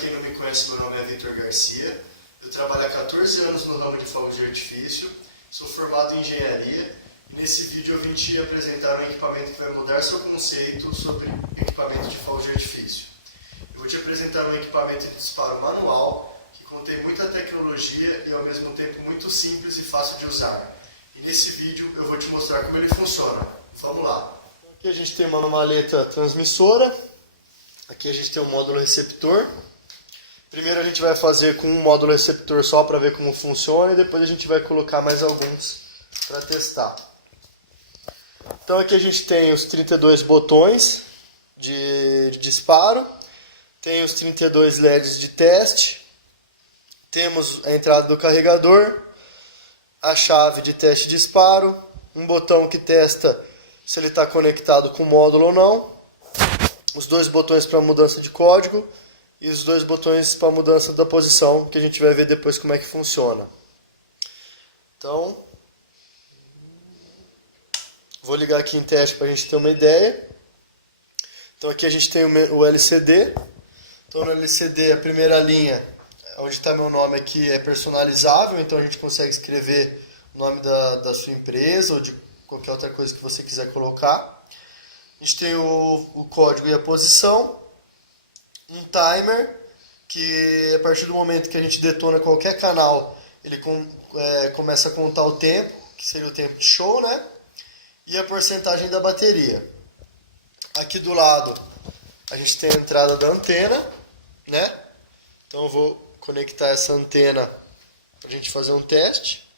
quem não me conhece, meu nome é Vitor Garcia. Eu trabalho há 14 anos no ramo de fogos de artifício, sou formado em engenharia e nesse vídeo eu vim te apresentar um equipamento que vai mudar seu conceito sobre equipamento de fogos de artifício. Eu vou te apresentar um equipamento de disparo manual que contém muita tecnologia e ao mesmo tempo muito simples e fácil de usar. E nesse vídeo eu vou te mostrar como ele funciona. Vamos lá! Aqui a gente tem uma maleta transmissora, aqui a gente tem um módulo receptor. Primeiro a gente vai fazer com um módulo receptor só para ver como funciona e depois a gente vai colocar mais alguns para testar. Então aqui a gente tem os 32 botões de disparo, tem os 32 LEDs de teste, temos a entrada do carregador, a chave de teste de disparo, um botão que testa se ele está conectado com o módulo ou não, os dois botões para mudança de código e os dois botões para mudança da posição, que a gente vai ver depois como é que funciona. Então, vou ligar aqui em teste para a gente ter uma ideia. Então aqui a gente tem o LCD. Então no LCD a primeira linha, onde está meu nome aqui, é personalizável, então a gente consegue escrever o nome da sua empresa ou de qualquer outra coisa que você quiser colocar. A gente tem o código e a posição, um timer, que a partir do momento que a gente detona qualquer canal, ele começa a contar o tempo, que seria o tempo de show, né? E a porcentagem da bateria. Aqui do lado a gente tem a entrada da antena, né? Então eu vou conectar essa antena para a gente fazer um teste.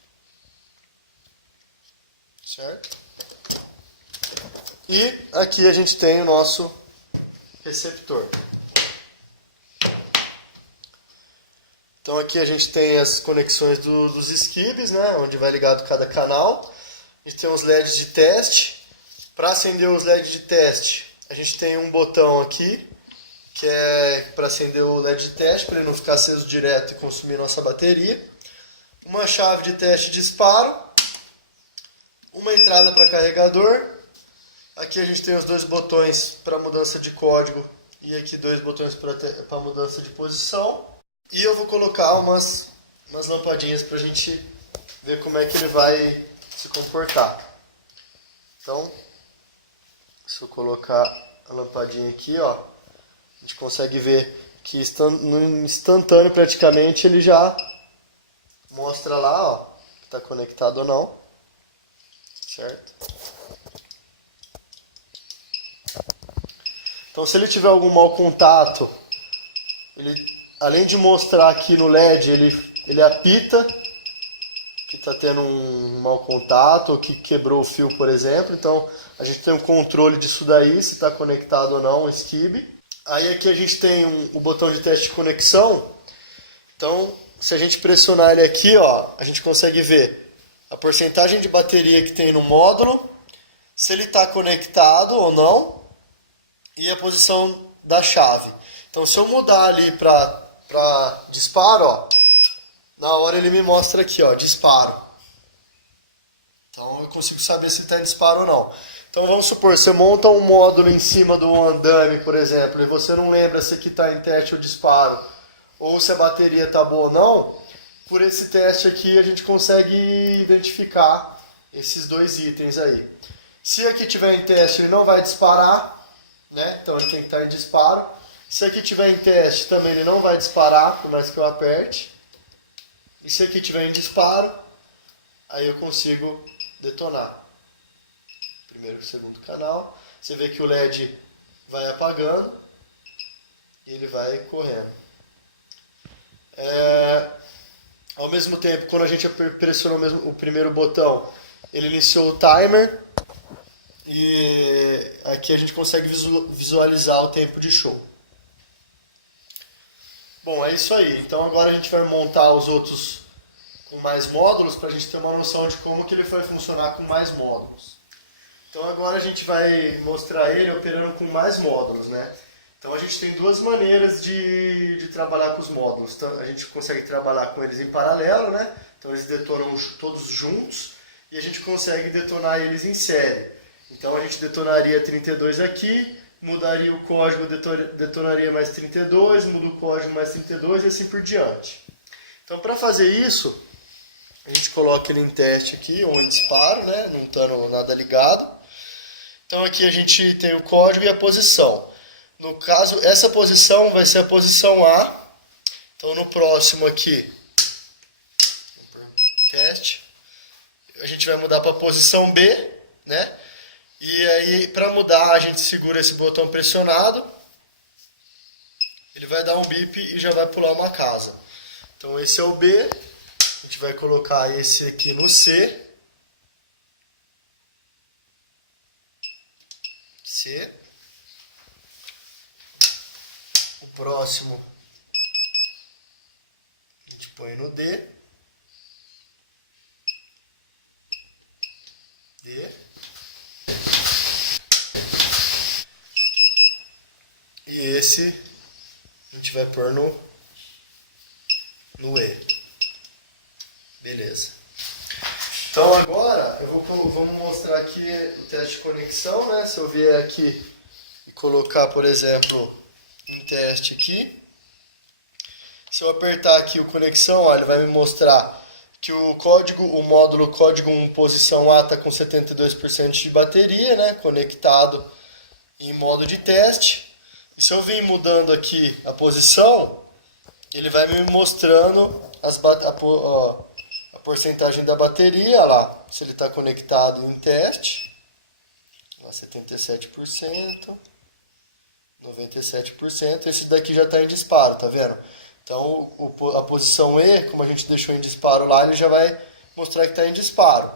Certo? E aqui a gente tem o nosso receptor. Então aqui a gente tem as conexões dos skibs, né, onde vai ligado cada canal. A gente tem os LEDs de teste. Para acender os LEDs de teste, a gente tem um botão aqui, que é para acender o LED de teste, para ele não ficar aceso direto e consumir nossa bateria. Uma chave de teste de disparo. Uma entrada para carregador. Aqui a gente tem os dois botões para mudança de código e aqui dois botões para mudança de posição. E eu vou colocar umas lampadinhas para a gente ver como é que ele vai se comportar. Então, se eu colocar a lampadinha aqui, ó, a gente consegue ver que no instantâneo praticamente ele já mostra lá, ó, que está conectado ou não. Certo? Então se ele tiver algum mau contato, ele, além de mostrar aqui no LED, ele apita que está tendo um mau contato ou que quebrou o fio, por exemplo. Então a gente tem um controle disso daí, se está conectado ou não o skib. Aí aqui a gente tem o botão de teste de conexão. Então se a gente pressionar ele aqui, ó, a gente consegue ver a porcentagem de bateria que tem no módulo, se ele está conectado ou não, e a posição da chave. Então se eu mudar ali para disparo, ó, na hora ele me mostra aqui, ó, disparo. Então eu consigo saber se está em disparo ou não. Então vamos supor, você monta um módulo em cima do andame, por exemplo, e você não lembra se aqui está em teste ou disparo, ou se a bateria está boa ou não. Por esse teste aqui a gente consegue identificar esses dois itens aí. Se aqui tiver em teste ele não vai disparar, né? Então ele tem que estar em disparo. Se aqui tiver em teste também ele não vai disparar, por mais que eu aperte. E se aqui tiver em disparo, aí eu consigo detonar. Primeiro e segundo canal. Você vê que o LED vai apagando e ele vai correndo. Ao mesmo tempo, quando a gente pressionou o primeiro botão, ele iniciou o timer e aqui a gente consegue visualizar o tempo de show. Bom, é isso aí. Então agora a gente vai montar os outros com mais módulos para a gente ter uma noção de como que ele vai funcionar com mais módulos. Então agora a gente vai mostrar ele operando com mais módulos, né? Então a gente tem duas maneiras de trabalhar com os módulos. Então, a gente consegue trabalhar com eles em paralelo, né? Então eles detonam todos juntos e a gente consegue detonar eles em série. Então a gente detonaria 32 aqui mudaria o código, detonaria mais 32, muda o código mais 32 e assim por diante. Então, para fazer isso, a gente coloca ele em teste aqui, ou em disparo, né? Não estando nada ligado. Então, aqui a gente tem o código e a posição. No caso, essa posição vai ser a posição A. Então, no próximo aqui, teste, a gente vai mudar para a posição B, né? E aí, para mudar, a gente segura esse botão pressionado. Ele vai dar um bip e já vai pular uma casa. Então, esse é o B. A gente vai colocar esse aqui no C. C. O próximo a gente põe no D. D. E esse a gente vai pôr no E. Beleza. Então agora vamos mostrar aqui o teste de conexão, né? Se eu vier aqui e colocar, por exemplo, um teste aqui. Se eu apertar aqui o conexão, ó, ele vai me mostrar que o módulo código 1 posição A está com 72% de bateria, né? Conectado em modo de teste. E se eu vir mudando aqui a posição, ele vai me mostrando a porcentagem da bateria lá, se ele está conectado em teste, lá 77%, 97%, esse daqui já está em disparo, tá vendo? Então a posição E, como a gente deixou em disparo lá, ele já vai mostrar que está em disparo.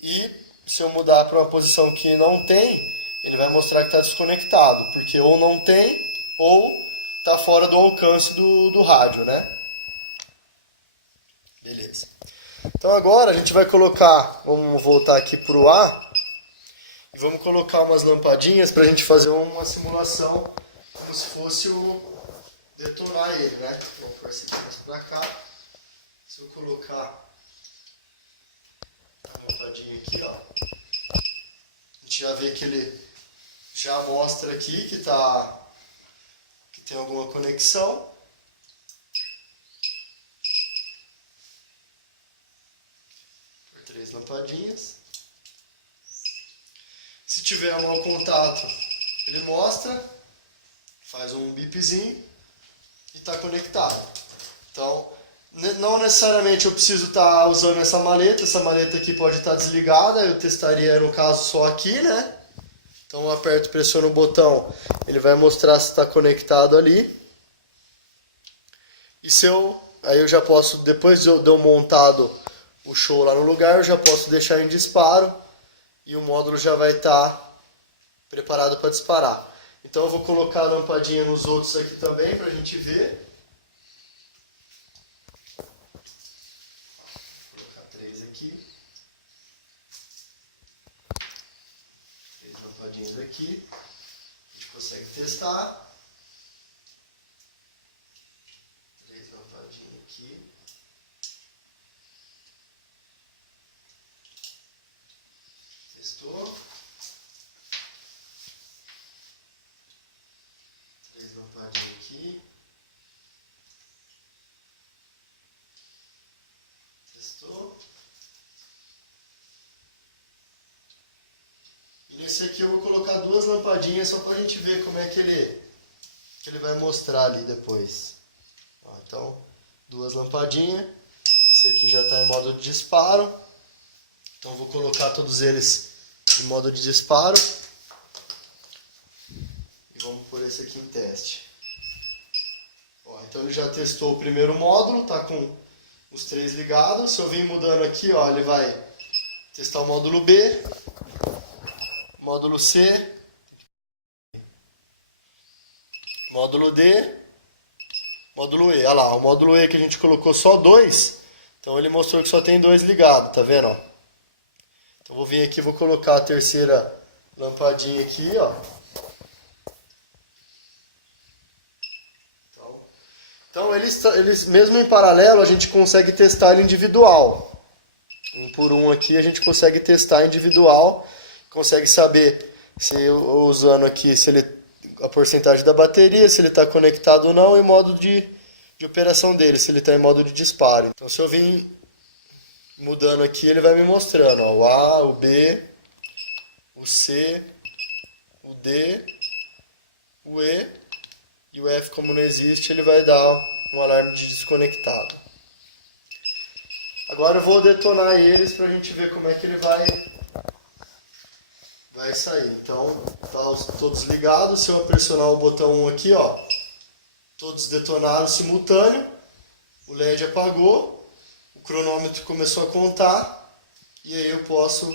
E se eu mudar para uma posição que não tem, ele vai mostrar que está desconectado, porque ou não tem, ou está fora do alcance do rádio, né? Beleza. Então agora a gente vai colocar, vamos voltar aqui para o A, e vamos colocar umas lampadinhas para a gente fazer uma simulação como se fosse detonar ele, né? Vamos pôr esse aqui mais para cá. Se eu colocar a lampadinha aqui, ó, a gente já vê que ele já mostra aqui que tem alguma conexão. Por 3 lampadinhas. Se tiver mau contato, ele mostra, faz um bipzinho e está conectado. Então, não necessariamente eu preciso estar usando essa maleta aqui pode estar desligada, eu testaria no caso só aqui, né? Então eu aperto, pressiono o botão, ele vai mostrar se está conectado ali. E aí eu já posso, depois de eu montado o show lá no lugar, eu já posso deixar em disparo e o módulo já vai estar preparado para disparar. Então eu vou colocar a lampadinha nos outros aqui também para a gente ver. Vou colocar 3 aqui. 3 lampadinhas aqui. A gente consegue testar. 3 lampadinhas aqui. Testou. 3 lampadinhas aqui. Testou. E nesse aqui eu vou colocar 2 lampadinhas só para a gente ver como é que ele vai mostrar ali depois. Ó, então, 2 lampadinhas. Esse aqui já está em modo de disparo. Então eu vou colocar todos eles em modo de disparo. E vamos pôr esse aqui em teste. Ó, então ele já testou o primeiro módulo, está com os 3 ligados. Se eu vir mudando aqui, ó, ele vai testar o módulo B, módulo C, módulo D, módulo E. Olha lá, o módulo E que a gente colocou só 2, então ele mostrou que só tem 2 ligados, tá vendo? Ó? Então vou vir aqui, vou colocar a terceira lampadinha aqui, ó. Então eles mesmo em paralelo a gente consegue testar ele individual. Um por um aqui a gente consegue testar individual, consegue saber se usando aqui se ele a porcentagem da bateria, se ele está conectado ou não, e o modo de operação dele, se ele está em modo de disparo. Então se eu vir mudando aqui, ele vai me mostrando, ó, o A, o B, o C, o D, o E e o F, como não existe, ele vai dar um alarme de desconectado. Agora eu vou detonar eles para a gente ver como é que ele vai sair. Então, tá todos ligados. Se eu pressionar o botão 1 aqui, ó, todos detonaram simultâneo. O LED apagou, o cronômetro começou a contar e aí eu posso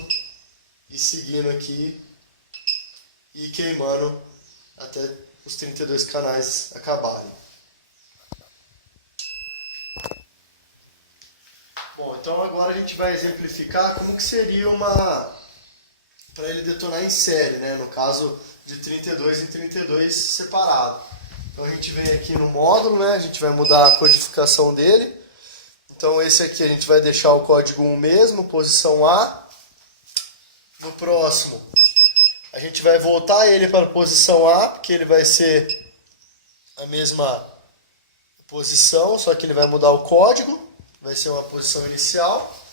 ir seguindo aqui e ir queimando até os 32 canais acabarem. Bom, então agora a gente vai exemplificar como que seria para ele detonar em série, né? No caso de 32 em 32 separado. Então a gente vem aqui no módulo, né? A gente vai mudar a codificação dele. Então esse aqui a gente vai deixar o código 1 mesmo, posição A. No próximo a gente vai voltar ele para a posição A, porque ele vai ser a mesma posição, só que ele vai mudar o código, vai ser uma posição inicial.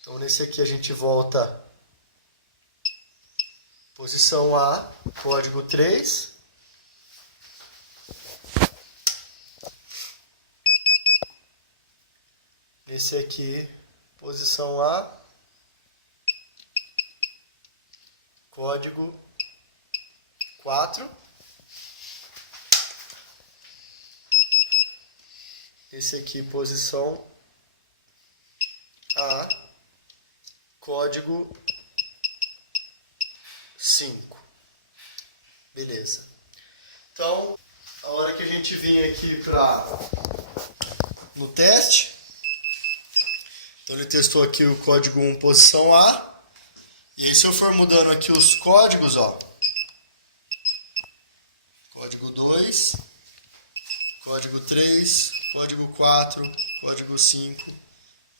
Então nesse aqui a gente volta posição A, código 3. Nesse aqui, posição A, código 4. Esse aqui, posição A, código 5. Beleza. Então, a hora que a gente vir aqui no teste, então ele testou aqui o código 1, posição A. E aí se eu for mudando aqui os códigos, ó, código 2, código 3, código 4, código 5,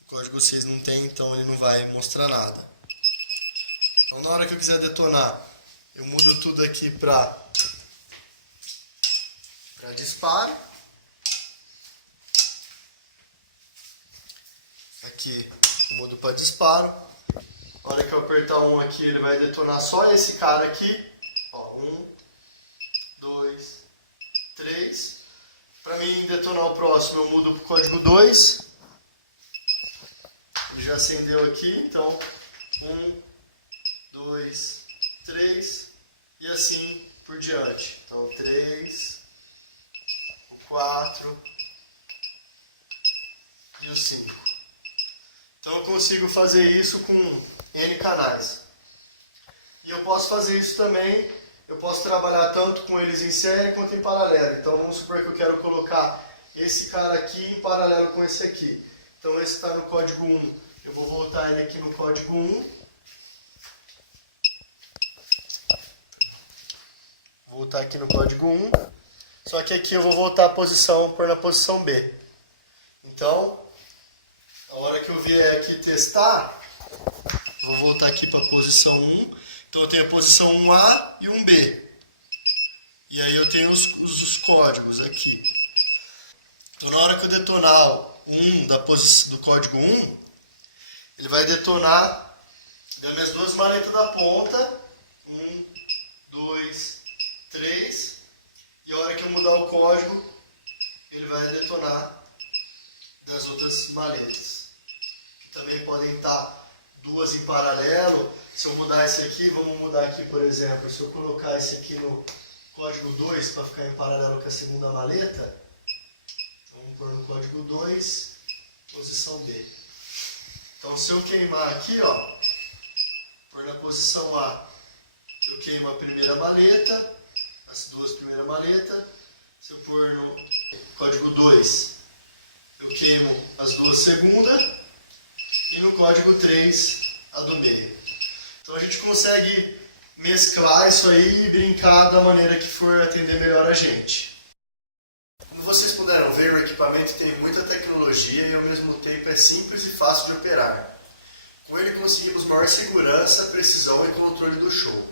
código 6 não tem, então ele não vai mostrar nada. Então na hora que eu quiser detonar, eu mudo tudo aqui para disparo. Aqui eu mudo para disparo. Na hora que eu apertar 1 aqui, ele vai detonar só esse cara aqui. Ó, 1, 2, 3. Para mim detonar o próximo, eu mudo para o código 2. Ele já acendeu aqui, então 1, 2, 3 e assim por diante. Então 3, o 4 e o 5. Então eu consigo fazer isso com N canais. E eu posso fazer isso também, eu posso trabalhar tanto com eles em série quanto em paralelo. Então vamos supor que eu quero colocar esse cara aqui em paralelo com esse aqui. Então esse está no código 1, eu vou voltar ele aqui no código 1. Vou voltar aqui no código 1. Só que aqui eu vou voltar a posição, pôr na posição B. Então, a hora que eu vier aqui testar, vou voltar aqui para a posição 1. Então eu tenho a posição 1A e 1B. E aí eu tenho os códigos aqui. Então na hora que eu detonar o 1 do código 1, ele vai detonar das minhas duas maletas da ponta. 1, 2, 3. E a hora que eu mudar o código, ele vai detonar das outras maletas. Que também podem estar duas em paralelo. Se eu mudar esse aqui, vamos mudar aqui, por exemplo, se eu colocar esse aqui no código 2 para ficar em paralelo com a segunda maleta, então vamos pôr no código 2, posição B. Então se eu queimar aqui, ó, pôr na posição A, eu queimo a primeira maleta, as duas primeiras maletas. Se eu pôr no código 2, eu queimo as duas segundas. E no código 3, a do meio. Então a gente consegue mesclar isso aí e brincar da maneira que for atender melhor a gente. Como vocês puderam ver, o equipamento tem muita tecnologia e ao mesmo tempo é simples e fácil de operar. Com ele conseguimos maior segurança, precisão e controle do show.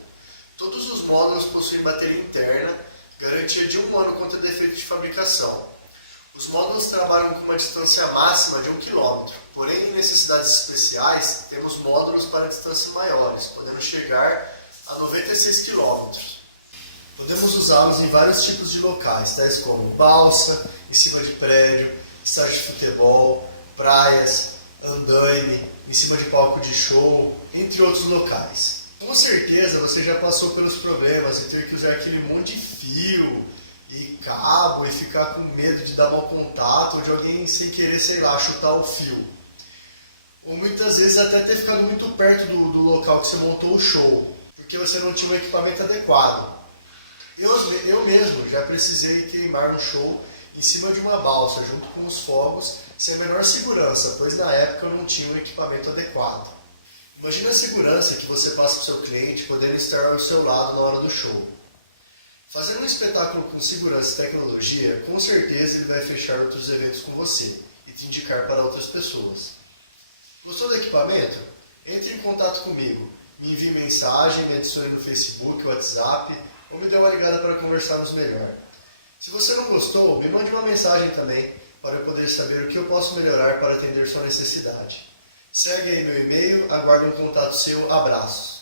Todos os módulos possuem bateria interna, garantia de 1 ano contra defeito de fabricação. Os módulos trabalham com uma distância máxima de 1 km, porém em necessidades especiais temos módulos para distâncias maiores, podendo chegar a 96 km. Podemos usá-los em vários tipos de locais, tais como balsa, em cima de prédio, estádio de futebol, praias, andaime, em cima de palco de show, entre outros locais. Com certeza você já passou pelos problemas de ter que usar aquele monte de fio e cabo e ficar com medo de dar mau contato ou de alguém sem querer, sei lá, chutar o fio. Ou muitas vezes até ter ficado muito perto do local que você montou o show, porque você não tinha um equipamento adequado. Eu mesmo já precisei queimar um show em cima de uma balsa, junto com os fogos, sem a menor segurança, pois na época eu não tinha um equipamento adequado. Imagina a segurança que você passa para o seu cliente, podendo estar ao seu lado na hora do show. Fazendo um espetáculo com segurança e tecnologia, com certeza ele vai fechar outros eventos com você e te indicar para outras pessoas. Gostou do equipamento? Entre em contato comigo, me envie mensagem, me adicione no Facebook, WhatsApp ou me dê uma ligada para conversarmos melhor. Se você não gostou, me mande uma mensagem também para eu poder saber o que eu posso melhorar para atender sua necessidade. Segue aí meu e-mail, aguardo um contato seu, abraços.